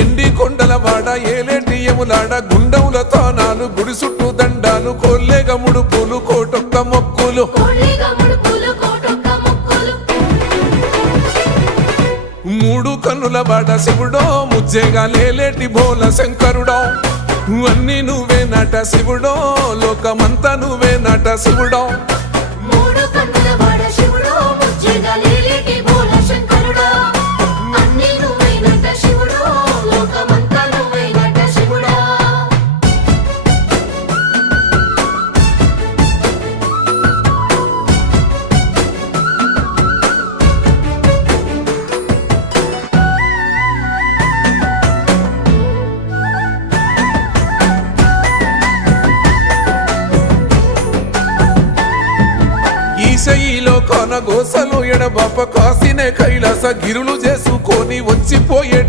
ఎండి కొండల వాడ ఏలేటి యములాడ గుండముల తానాలు గుడి చుట్టూ దండాలు కొల్లేగ ముడుపులు కోటొక్క మొక్కులు మూడు కన్నుల వాడ శివుడో ముజ్జేగా లేలేటి బోల శంకరుడో అన్ని నువ్వే నట శివుడో లోకమంతా నువ్వే నట శివుడో ఈశయిలో కొన గోసలు ఎడబాప కాసినే కైలాస గిరులు చేసుకొని వచ్చిపోయే